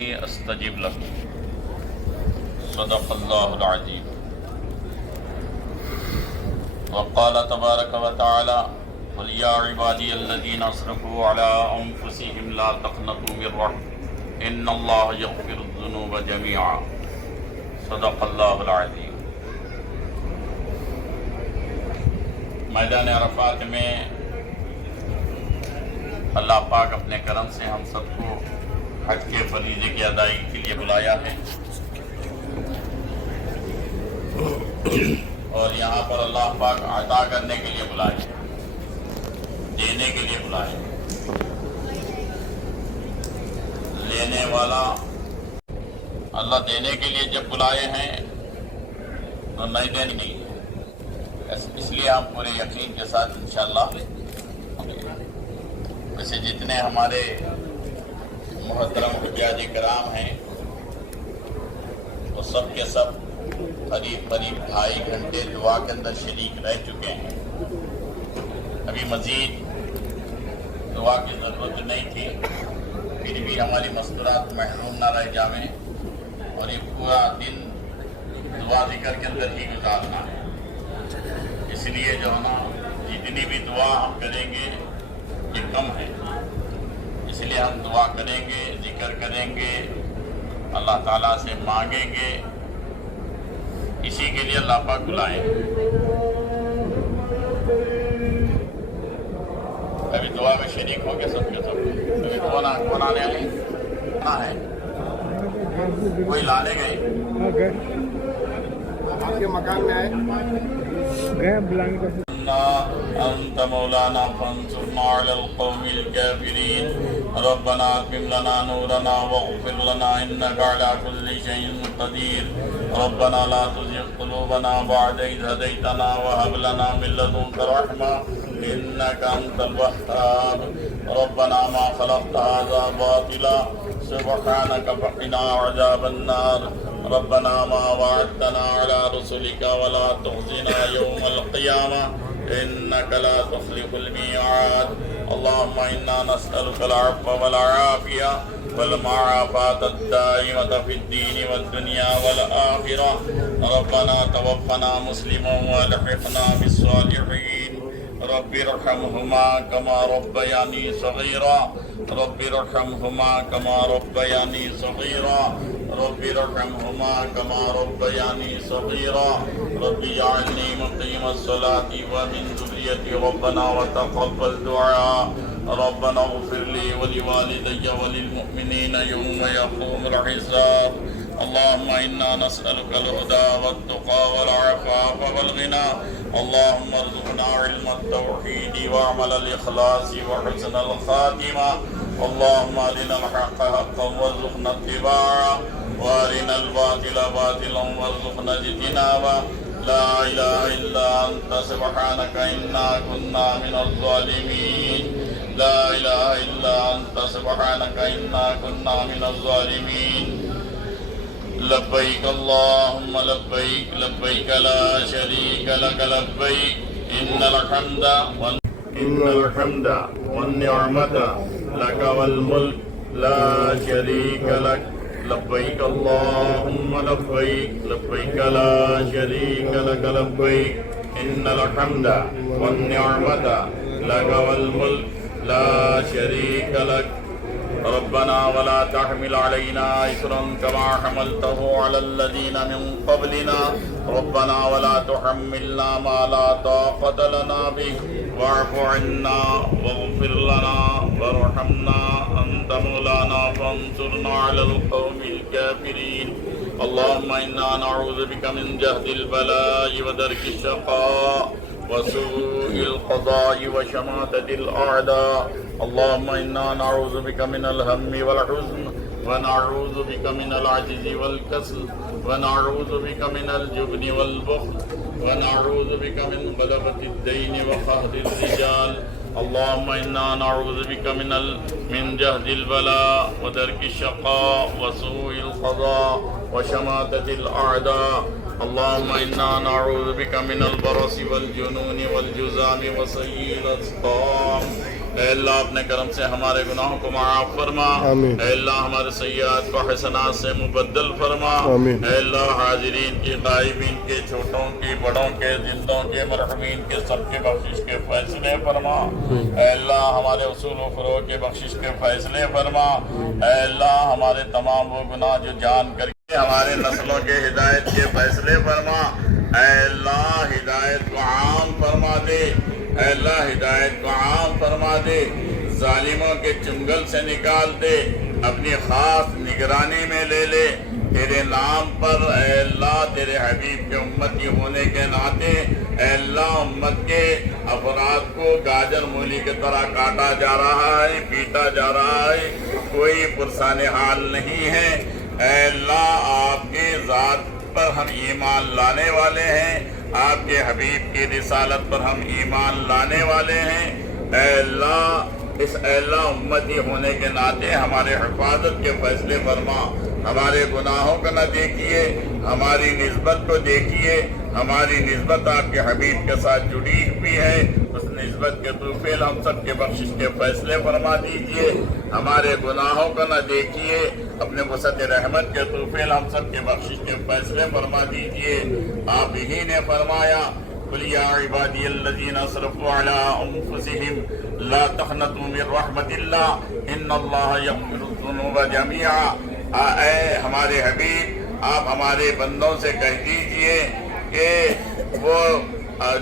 استجب لك صدق الله العظيم وقال تبارك وتعالى قل يا عبادي الذين اسرفوا على انفسهم لا تقنطوا من رحمة ان الله يغفر الذنوب جميعا صدق الله العظيم۔ میدان عرفات میں اللہ پاک اپنے کرم سے ہم سب کو حج کے فریضے کی ادائیگی کے لیے بلایا ہے، اور یہاں پر اللہ پاک عطا کرنے کے لیے بلائے، دینے کے لیے بلائے۔ لینے والا اللہ دینے کے لیے جب بلائے ہیں تو نہیں دینے نہیں، اس لیے ہم پورے یقین کے ساتھ انشاءاللہ ویسے جتنے ہمارے محترم حجاج کرام ہیں وہ سب کے سب قریب 2.5 گھنٹے دعا کے اندر شریک رہ چکے ہیں۔ ابھی مزید دعا کی ضرورت نہیں تھی، پھر بھی ہماری مستورات محروم نہ رہ جائیں اور یہ پورا دن دعا ذکر کے اندر ہی گزارنا ہے۔ اس لیے جو ہے نا جتنی بھی دعا ہم کریں گے یہ کم ہے، اس لیے ہم دعا کریں گے، ذکر کریں گے، اللہ تعالیٰ سے مانگیں گے، اسی کے لیے اللہ پاک بلائیں۔ ابھی دعا میں شریک ہو کے سب کے سب ابھی کون آنے والے ہے؟ کوئی لانے گئے آپ کے مکان میں آئے گئے بلانے کا أنت مولانا فانصرنا على القوم الكافرين ربنا أتمم لنا نورنا واغفر لنا إنك على كل شيء قدير ربنا لا تزغ قلوبنا بعد إذ هديتنا وهب لنا من لدنك رحمة إنك أنت الوهاب ربنا ما خلقت هذا باطلا سبحانك فقنا عذاب النار ربنا ما وعدتنا على رسلك ولا تخزنا يوم القيامة إنك لا تخلف الميعاد اللهم إنا نسألك العفو والعافية والمعافاة الدائمة في الدين والدنيا والآخرة ربنا توفنا مسلما والحقنا بالصالحين رب ارحمهما كما ربياني صغيرا رب ارحمهما كما ربياني صغيرا رب ارحمهما كما ربياني صغيرا رب اجعلني مقيم الصلاة ومن ذريتي ربنا وتقبل دعاء ربنا اغفر لي ولوالدي وللمؤمنين يوم يقوم الحساب اللهم إنا نسألك الهدى والتقى والعفاف والغنى اللهم ارزقنا علم التوحيد وعمل الإخلاص وحسن الخاتمة اللهم أرنا الحق حقا وارزقنا اتباعه وأرنا الباطل باطلا وارزقنا اجتنابه لا إله إلا أنت سبحانك إنا كنا من الظالمين لا إله إلا أنت سبحانك إنا كنا من الظالمين لبيك اللهم لبيك لبيك لا شريك لك لبيك إن الحمد والنعمة لك والملك لا شريك لك لبيك اللهم لبيك لبيك لا شريك لك لبيك إن الحمد والنعمة لك والملك لا شريك لك ربنا ولا تحمل علينا إصرا كما حملته على الذين من قبلنا ربنا ولا تحملنا ما لا طاقة لنا به واعف عنا واغفر لنا وارحمنا أنت مولانا فانصرنا على القوم الكافرين اللهم إنا نعوذ بك من جهد البلاء ودرك الشقاء وسوء القضاء وشماتة الأعداء اللهم إنا نعوذ بك من الهم والحزن ونعوذ بك من العجز والكسل ونعوذ بك من الجبن والبخل ونعوذ بك من غلبة الدين وقهر الرجال اللهم إنا نعوذ بك من جهد البلاء ودرك الشقاء وسوء القضاء وشماتة الأعداء اللهم إنا نعوذ بك من البرص والجنون والجذام وسيء الأسقام اے اللہ اپنے کرم سے ہمارے گناہوں کو معاف فرما، آمین۔ اے اللہ ہمارے سیئات کو حسنات سے مبدل فرما، آمین۔ اے اللہ حاضرین کی، غائبین کے، چھوٹوں کی، بڑوں کے، زندوں کے، مرحومین کے، سب کے بخشش کے فیصلے فرما، اے اللہ ہمارے اصول و فروغ کے بخشش کے فیصلے فرما، اے اللہ ہمارے تمام وہ گناہ جو جان کر کے ہمارے نسلوں کے ہدایت کے فیصلے فرما، اے اللہ ہدایت کو عام فرما دے، اے اللہ ہدایت کو عام فرما دے، ظالموں کے چنگل سے نکال دے، اپنی خاص نگرانی میں لے لے، تیرے نام پر اے اللہ تیرے حبیب کے امتی ہونے کے ناطے اے اللہ امت کے افراد کو گاجر مولی کی طرح کاٹا جا رہا ہے، پیٹا جا رہا ہے، کوئی پرسان حال نہیں ہے، اے اللہ آپ کے ذات پر ہم ایمان لانے والے ہیں، آپ کے حبیب کی رسالت پر ہم ایمان لانے والے ہیں، اے اللہ اس اے اللہ امتی ہونے کے ناطے ہمارے حفاظت کے فیصلے فرما، ہمارے گناہوں کا نہ دیکھیے، ہماری نسبت کو دیکھیے، ہماری نسبت آپ کے حبیب کے ساتھ جڑی ہوئی ہے، اس نسبت کے طوفیل ہم سب کے بخشش کے فیصلے فرما دیجئے، ہمارے گناہوں کا نہ دیکھیے، اپنے وسعت رحمت کے طوفیل ہم سب کے بخشش کے فیصلے فرما دیجئے، آپ ہی نے فرمایا قل یا عبادی الذین اسرفوا علی انفسہم لا تقنطوا من رحمت اللہ ان اللہ یغفر الذنوب جميعا، اے ہمارے حبیب آپ ہمارے بندوں سے کہہ دیجئے کہ وہ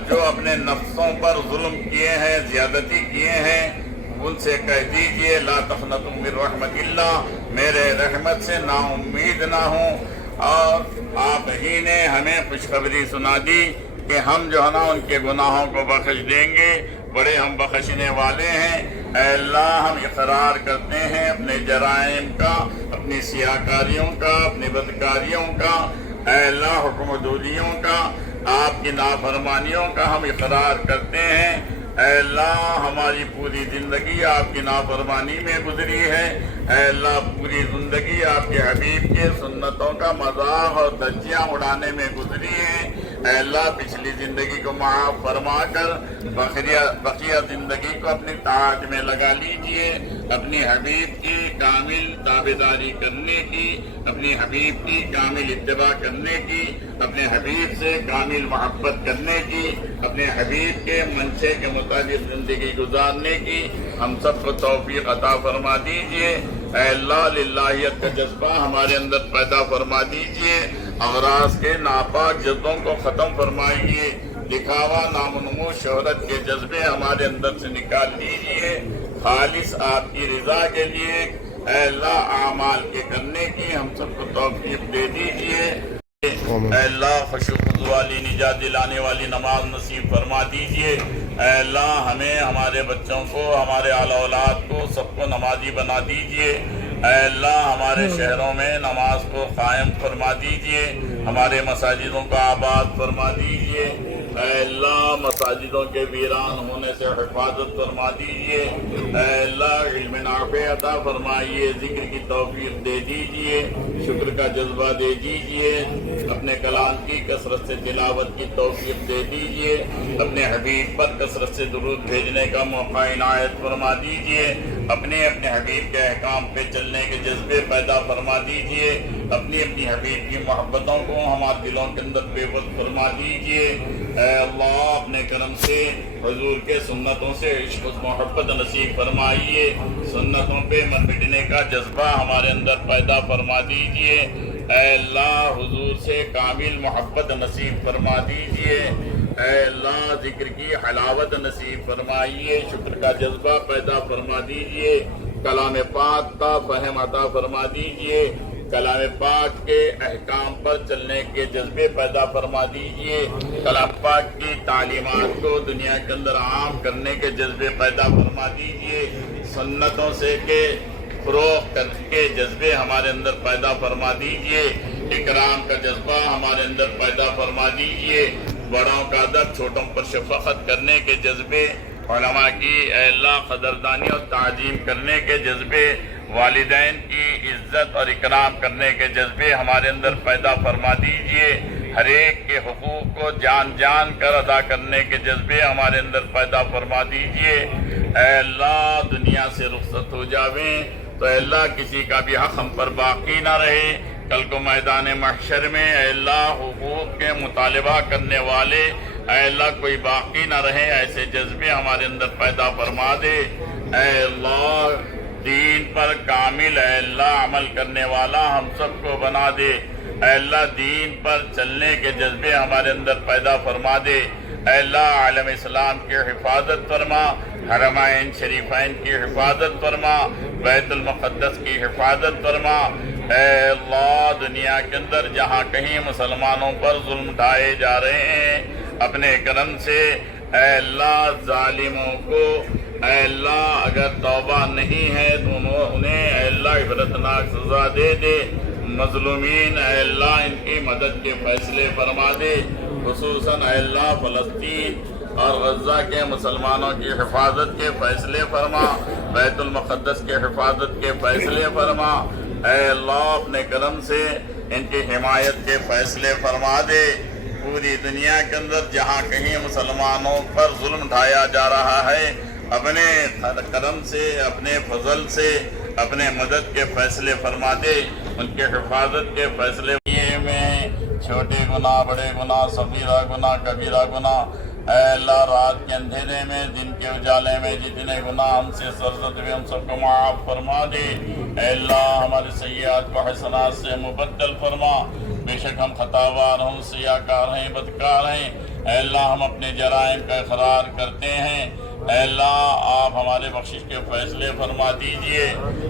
جو اپنے نفسوں پر ظلم کیے ہیں، زیادتی کیے ہیں، ان سے کہہ دیجئے لا تقنطوا من رحمت اللہ، میرے رحمت سے نا امید نہ ہوں، اور آپ ہی نے ہمیں خوشخبری سنا دی کہ ہم جو ہے نا ان کے گناہوں کو بخش دیں گے، بڑے ہم بخشنے والے ہیں، اے اللہ ہم اقرار کرتے ہیں اپنے جرائم کا، اپنی سیاکاریوں کا، اپنی بدکاریوں کا، اے اللہ حکم و دولیوں کا، آپ کی نافرمانیوں کا ہم اقرار کرتے ہیں، اے اللہ ہماری پوری زندگی آپ کی نافرمانی میں گزری ہے، اے اللہ پوری زندگی آپ کے حبیب کے سنتوں کا مذاق اور دھجیاں اڑانے میں گزری ہے، اے اللہ پچھلی زندگی کو معاف فرما کر بقیہ زندگی کو اپنی طاعت میں لگا لیجئے، اپنی حبیب کی کامل تابعداری کرنے کی، اپنی حبیب کی کامل اتباع کرنے کی، اپنے حبیب سے کامل محبت کرنے کی، اپنے حبیب کے منشے کے مطابق زندگی گزارنے کی ہم سب کو توفیق عطا فرما دیجئے، اے اللہ للہیت کا جذبہ ہمارے اندر پیدا فرما دیجئے، اغراض کے ناپاک جذبوں کو ختم فرمائیے، دکھاوا، نام و نمود، شہرت کے جذبے ہمارے اندر سے نکال دیجئے، خالص آپ کی رضا کے لیے اے اللہ اعمال کے کرنے کی ہم سب کو توفیق دے دیجئے، اے اللہ خشوع و خضوع والی نجات دلانے والی نماز نصیب فرما دیجئے، اے اللہ ہمیں، ہمارے بچوں کو، ہمارے آل اولاد کو، سب کو نمازی بنا دیجئے، اے اللہ ہمارے شہروں میں نماز کو قائم فرما دیجئے، ہمارے مساجدوں کو آباد فرما دیجئے، اے اللہ مساجدوں کے ویران ہونے سے حفاظت فرما دیجئے، اے اللہ علم نافع عطا فرمائیے، ذکر کی توفیق دے دیجئے، شکر کا جذبہ دے دیجئے، اپنے کلام کی کثرت سے تلاوت کی توفیق دے دیجئے، اپنے حبیب پر کثرت سے درود بھیجنے کا موقع عنایت فرما دیجئے، اپنے حبیب کے احکام پہ چلنے کے جذبے پیدا فرما دیجئے، اپنی حبیب کی محبتوں کو ہمارے دلوں کے اندر بے وقت فرما دیجئے، اے اللہ اپنے کرم سے حضور کے سنتوں سے عشق و محبت نصیب فرمائیے، سنتوں پہ مٹنے کا جذبہ ہمارے اندر پیدا فرما دیجئے، اے اللہ حضور سے کامل محبت نصیب فرما دیجئے، اے اللہ ذکر کی حلاوت نصیب فرمائیے، شکر کا جذبہ پیدا فرما دیجئے، کلام پاک کا فہم عطا فرما دیجئے، کلام پاک کے احکام پر چلنے کے جذبے پیدا فرما دیجئے، کلام پاک کی تعلیمات کو دنیا کے اندر عام کرنے کے جذبے پیدا فرما دیجئے، سنتوں سے کہ فروغ کر کے جذبے ہمارے اندر پیدا فرما دیجئے، اکرام کا جذبہ ہمارے اندر پیدا فرما دیجئے، بڑوں کا ادب، چھوٹوں پر شفقت کرنے کے جذبے، علماء کی اے اللہ قدردانی اور تعظیم کرنے کے جذبے، والدین کی عزت اور اکرام کرنے کے جذبے ہمارے اندر پیدا فرما دیجئے، ہر ایک کے حقوق کو جان جان کر ادا کرنے کے جذبے ہمارے اندر پیدا فرما دیجئے، اے اللہ دنیا سے رخصت ہو جاویں تو اے اللہ کسی کا بھی حق ہم پر باقی نہ رہے. کل کو میدان محشر میں اے اللہ حقوق کے مطالبہ کرنے والے اے اللہ کوئی باقی نہ رہے. ایسے جذبے ہمارے اندر پیدا فرما دے. اے اللہ دین پر کامل اے اللہ عمل کرنے والا ہم سب کو بنا دے. اے اللہ دین پر چلنے کے جذبے ہمارے اندر پیدا فرما دے. اے اللہ عالم اسلام کی حفاظت فرما, حرمین شریفین کی حفاظت فرما, بیت المقدس کی حفاظت فرما. اے اللہ دنیا کے اندر جہاں کہیں مسلمانوں پر ظلم ڈھائے جا رہے ہیں اپنے کرم سے اے اللہ ظالموں کو اے اللہ اگر توبہ نہیں ہے تو انہیں اے اللہ عبرتناک سزا دے دے. مظلومین اے اللہ ان کی مدد کے فیصلے فرما دے. خصوصاً اے اللہ فلسطین اور غزہ کے مسلمانوں کی حفاظت کے فیصلے فرما, بیت المقدس کے حفاظت کے فیصلے فرما. اے اللہ اپنے کرم سے ان کی حمایت کے فیصلے فرما دے. پوری دنیا کے اندر جہاں کہیں مسلمانوں پر ظلم ڈھایا جا رہا ہے اپنے کرم سے اپنے فضل سے اپنے مدد کے فیصلے فرما دے. ان کے حفاظت کے فیصلے میں چھوٹے گناہ, بڑے گناہ, صغیرہ گناہ, کبیرہ گناہ اے اللہ رات کے اندھیرے میں دن کے اجالے میں جتنے گناہ ہم سے سرزد ہوئے ہم سب کو معاف فرما دے. اے اللہ ہمارے سیئات کو حسنات سے مبدل فرما. بے شک ہم خطاوار ہوں, سیاہکار ہیں, بدکار ہیں. اے اللہ ہم اپنے جرائم کا اقرار کرتے ہیں. اے اللہ آپ ہمارے بخشش کے فیصلے فرما دیجئے.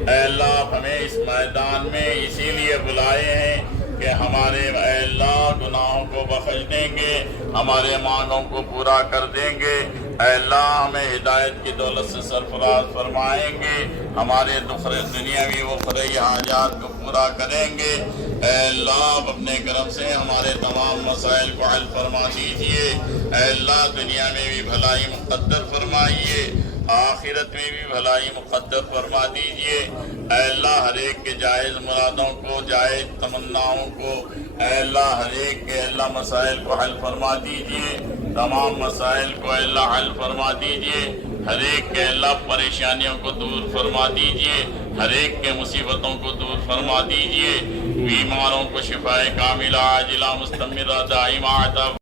اے اللہ آپ ہمیں اس میدان میں اسی لیے بلائے ہیں کہ ہمارے اے اللہ گناہوں کو بخش دیں گے, ہمارے مانگوں کو پورا کر دیں گے. اے اللہ ہمیں ہدایت کی دولت سے سرفراز فرمائیں گے, ہمارے دنیاوی و اخروی حاجات کو پورا کریں گے. اے اللہ آپ اپنے کرم سے ہمارے تمام مسائل کو حل فرما دیجئے. اے اللہ دنیا میں بھی بھلائی مقدر فرمائیے, آخرت میں بھی بھلائی مقدر فرما دیجئے. اے اللہ ہر ایک کے جائز مرادوں کو, جائز تمناؤں کو اے اللہ ہر ایک کے اللہ مسائل کو حل فرما دیجئے. تمام مسائل کو اے اللہ حل فرما دیجئے. ہر ایک کے اللہ پریشانیوں کو دور فرما دیجئے. ہر ایک کے مصیبتوں کو دور فرما دیجئے. بیماروں کو شفائے کاملہ عاجلہ مستمرہ دائمہ عطا